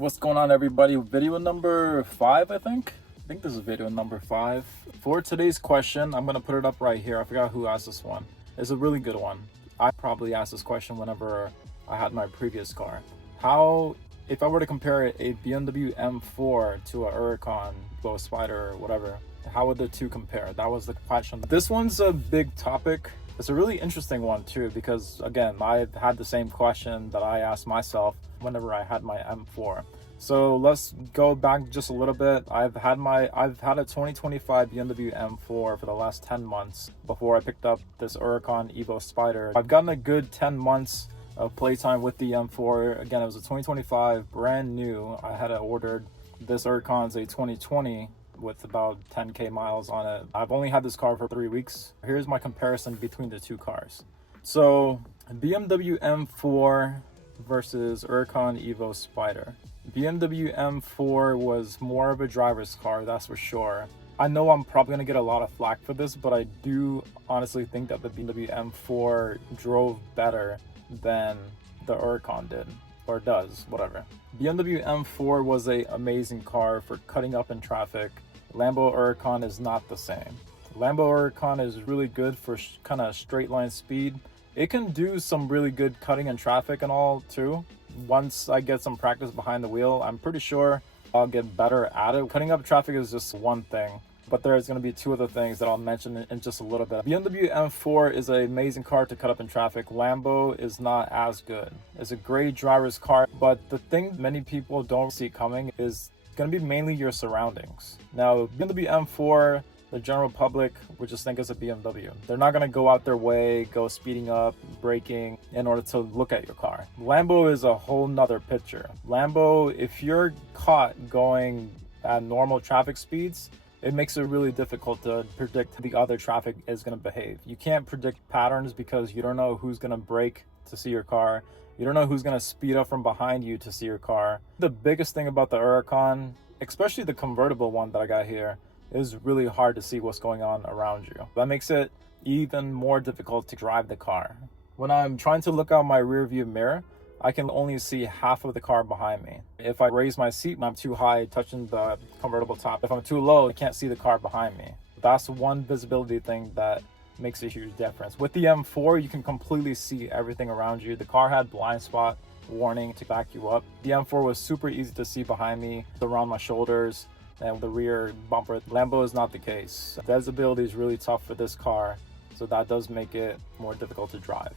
What's going on, everybody? Video number 5, I think this is video number 5. For today's question, I'm gonna put it up right here. I forgot who asked this one. It's a really good one. I probably asked this question whenever I had my previous car. If I were to compare a BMW M4 to a Huracán, Evo Spider, or whatever, how would the two compare? That was the question. This one's a big topic. It's a really interesting one too, because again, I've had the same question that I asked myself whenever I had my M4. So let's go back just a little bit. I've had a 2025 BMW M4 for the last 10 months before I picked up this Huracán Evo Spider. I've gotten a good 10 months of playtime with the M4. Again, it was a 2025, brand new. I had it ordered. This Huracán's a 2020 with about 10k miles on it. I've only had this car for 3 weeks. Here's my comparison between the two cars. So BMW M4 versus Huracán Evo Spider. BMW M4 was more of a driver's car, that's for sure. I know I'm probably gonna get a lot of flack for this, but I do honestly think that the BMW M4 drove better than the Huracán did, or does, whatever. BMW M4 was an amazing car for cutting up in traffic. Lambo Huracán is not the same. Lambo Huracán is really good for kind of straight line speed. It can do some really good cutting in traffic and all too. Once I get some practice behind the wheel, I'm pretty sure I'll get better at it. Cutting up traffic is just one thing, but there's going to be two other things that I'll mention in just a little bit. BMW M4 is an amazing car to cut up in traffic. Lambo is not as good. It's a great driver's car, but the thing many people don't see coming is going to be mainly your surroundings. Now, BMW M4, the general public would just think it's a BMW. They're not going to go out their way, go speeding up, braking in order to look at your car. Lambo is a whole nother picture. Lambo, if you're caught going at normal traffic speeds, it makes it really difficult to predict how the other traffic is going to behave. You can't predict patterns because you don't know who's going to brake to see your car. You don't know who's going to speed up from behind you to see your car. The biggest thing about the Huracán, especially the convertible one that I got here, is really hard to see what's going on around you. That makes it even more difficult to drive the car. When I'm trying to look out my rear view mirror, I can only see half of the car behind me. If I raise my seat and I'm too high touching the convertible top, if I'm too low, I can't see the car behind me. That's one visibility thing that makes a huge difference. With the M4, you can completely see everything around you. The car had blind spot warning to back you up. The M4 was super easy to see behind me, around my shoulders, and the rear bumper. Lambo is not the case. Visibility is really tough for this car, so that does make it more difficult to drive.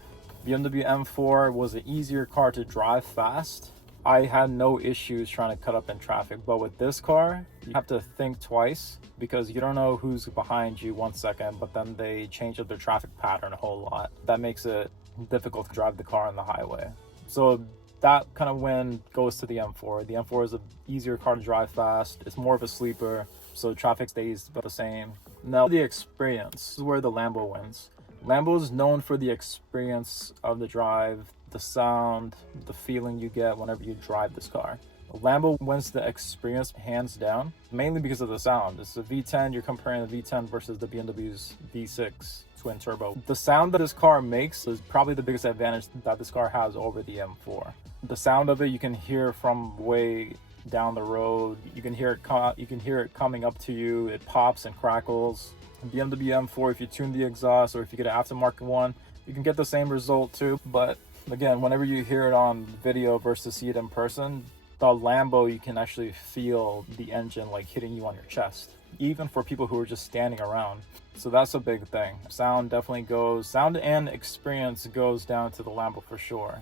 BMW M4 was an easier car to drive fast. I had no issues trying to cut up in traffic, but with this car, you have to think twice because you don't know who's behind you 1 second, but then they change up their traffic pattern a whole lot. That makes it difficult to drive the car on the highway. So that kind of win goes to the M4. The M4 is an easier car to drive fast. It's more of a sleeper, so traffic stays about the same. Now the experience is where the Lambo wins. Lambo is known for the experience of the drive, the sound, the feeling you get whenever you drive this car. Lambo wins the experience hands down, mainly because of the sound. It's a V10, you're comparing the V10 versus the BMW's V6 twin turbo. The sound that this car makes is probably the biggest advantage that this car has over the M4. The sound of it, you can hear from way down the road. You can hear it coming up to you. It pops and crackles. BMW M4, if you tune the exhaust or if you get an aftermarket one, you can get the same result too. But again, whenever you hear it on video versus see it in person, the Lambo, you can actually feel the engine like hitting you on your chest, even for people who are just standing around. So that's a big thing. Sound and experience goes down to the Lambo for sure.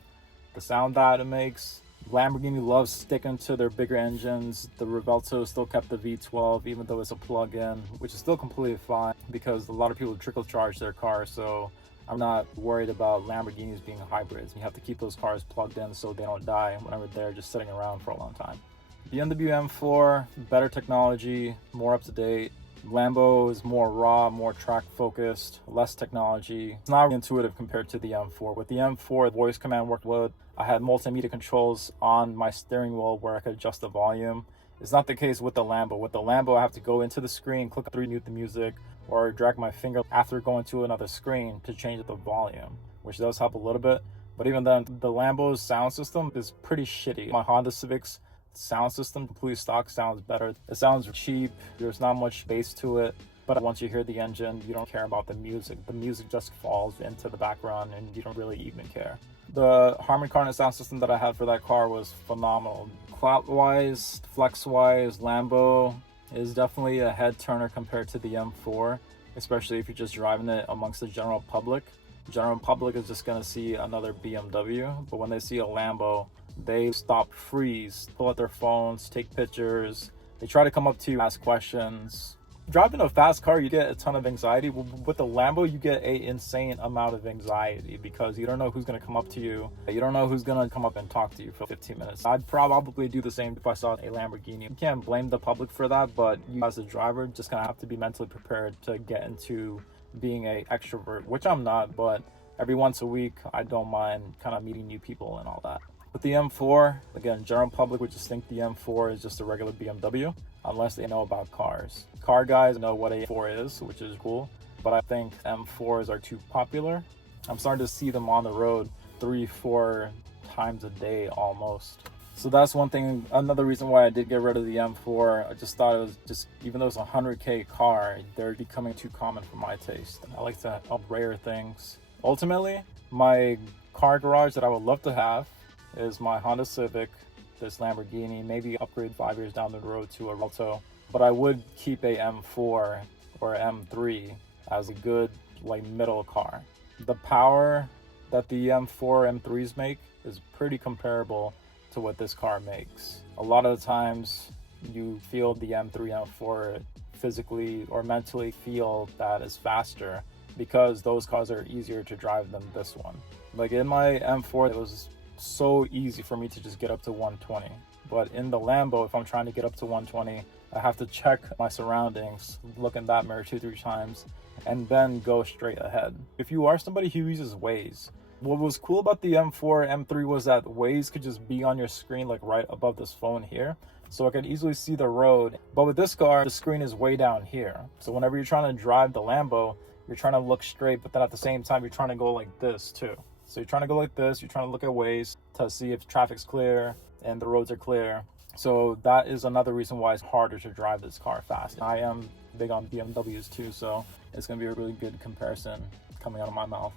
The sound that it makes, Lamborghini loves sticking to their bigger engines. The Revuelto still kept the V12, even though it's a plug-in, which is still completely fine because a lot of people trickle charge their cars. So I'm not worried about Lamborghinis being hybrids. You have to keep those cars plugged in so they don't die whenever they're just sitting around for a long time. BMW M4, better technology, more up to date. Lambo is more raw, more track focused, less technology. It's not intuitive compared to the M4. With the M4, the voice command worked well. I had multimedia controls on my steering wheel where I could adjust the volume. It's not the case with the Lambo. With the Lambo, I have to go into the screen, click to mute the music, or drag my finger after going to another screen to change the volume, which does help a little bit. But even then, the Lambo's sound system is pretty shitty. My Honda Civics sound system, completely stock, sounds better. It sounds cheap. There's not much bass to it. But once you hear the engine, you don't care about the music. The music just falls into the background and you don't really even care. The Harman Kardon sound system that I had for that car was phenomenal. Clout-wise, flex-wise, Lambo is definitely a head turner compared to the M4, especially if you're just driving it amongst the general public. The general public is just gonna see another BMW, but when they see a Lambo, they stop, freeze, pull out their phones, take pictures. They try to come up to you, ask questions. Driving a fast car, you get a ton of anxiety. With the Lambo, you get an insane amount of anxiety because you don't know who's going to come up to you. You don't know who's going to come up and talk to you for 15 minutes. I'd probably do the same if I saw a Lamborghini. You can't blame the public for that, but you as a driver just going to have to be mentally prepared to get into being an extrovert, which I'm not, but every once a week, I don't mind kind of meeting new people and all that. With the M4, again, general public would just think the M4 is just a regular BMW, unless they know about cars. Car guys know what a M4 is, which is cool, but I think M4s are too popular. I'm starting to see them on the road 3-4 times a day almost. So that's one thing, another reason why I did get rid of the M4. I just thought it was just, even though it's a 100K car, they're becoming too common for my taste. I like to up rare things. Ultimately, my car garage that I would love to have is my Honda Civic, this Lamborghini, maybe upgrade 5 years down the road to a Alto. But I would keep a M4 or M3 as a good like middle car. The power that the M4, M3s make is pretty comparable to what this car makes. A lot of the times you feel the M3, M4 physically or mentally feel that is faster because those cars are easier to drive than this one. Like in my M4, it was so easy for me to just get up to 120, but in the Lambo, if I'm trying to get up to 120, I have to check my surroundings, look in that mirror 2-3 times, and then go straight ahead. If you are somebody who uses Waze, what was cool about the M4, M3 was that Waze could just be on your screen like right above this phone here, so I could easily see the road. But with this car, the screen is way down here, so whenever you're trying to drive the Lambo, you're trying to look straight, but then at the same time, you're trying to go like this too. So you're trying to go like this, you're trying to look at Waze to see if traffic's clear and the roads are clear. So that is another reason why it's harder to drive this car fast. I am big on BMWs too, so it's gonna be a really good comparison coming out of my mouth.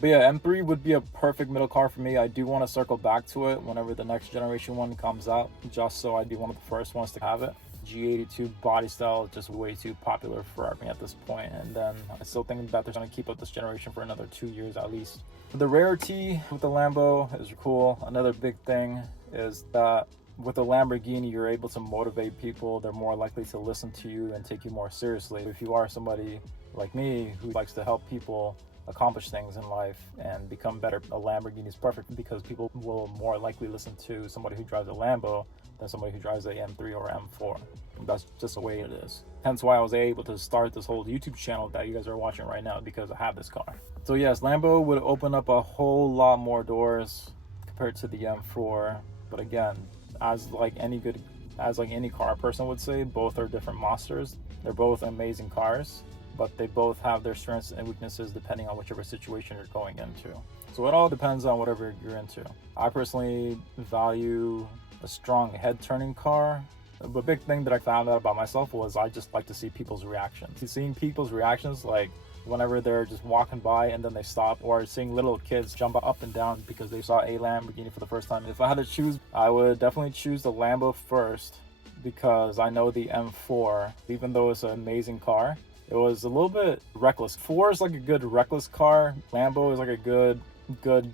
But yeah, M3 would be a perfect middle car for me. I do want to circle back to it whenever the next generation one comes out, just so I'd be one of the first ones to have it. G82 body style is just way too popular for me at this point, and then I still think that they're going to keep up this generation for another 2 years at least. The rarity with the Lambo is cool. Another big thing is that with the Lamborghini, you're able to motivate people. They're more likely to listen to you and take you more seriously. If you are somebody like me who likes to help people accomplish things in life and become better, a Lamborghini is perfect because people will more likely listen to somebody who drives a Lambo than somebody who drives a M3 or M4. That's just the way it is. Hence why I was able to start this whole YouTube channel that you guys are watching right now, because I have this car. So yes, Lambo would open up a whole lot more doors compared to the M4. But again, as like any car person would say, both are different monsters. They're both amazing cars, but they both have their strengths and weaknesses depending on whichever situation you're going into. So it all depends on whatever you're into. I personally value a strong head-turning car. The big thing that I found out about myself was I just like to see people's reactions. Seeing people's reactions, like whenever they're just walking by and then they stop, or seeing little kids jump up and down because they saw a Lamborghini for the first time. If I had to choose, I would definitely choose the Lambo first, because I know the M4, even though it's an amazing car, it was a little bit reckless. 4 is like a good reckless car. Lambo is like a good,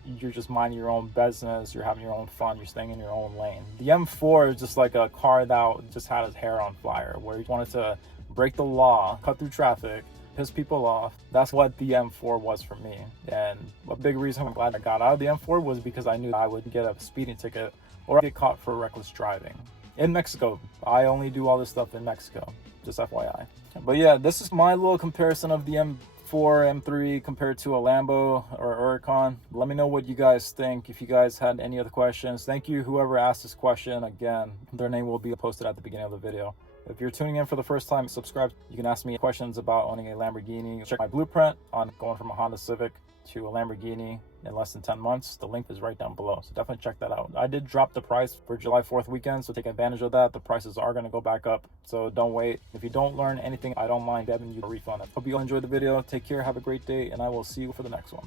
you're just minding your own business, you're having your own fun, you're staying in your own lane. The M4 is just like a car that just had his hair on fire, where he wanted to break the law, cut through traffic, piss people off. That's what the M4 was for me. And a big reason I'm glad I got out of the M4 was because I knew I would get a speeding ticket or get caught for reckless driving. In Mexico, I only do all this stuff in Mexico, just FYI. But yeah, this is my little comparison of the M4, M3 compared to a Lambo or Huracán. Let me know what you guys think. If you guys had any other questions, thank you whoever asked this question. Again, their name will be posted at the beginning of the video. If you're tuning in for the first time, subscribe. You can ask me questions about owning a Lamborghini. Check my blueprint on going from a Honda Civic to a Lamborghini in less than 10 months. The link is right down below, so definitely check that out. I did drop the price for July 4th weekend, so take advantage of that. The prices are going to go back up, so don't wait. If you don't learn anything, I don't mind giving you a refund. Hope you all enjoyed the video. Take care, have a great day, and I will see you for the next one.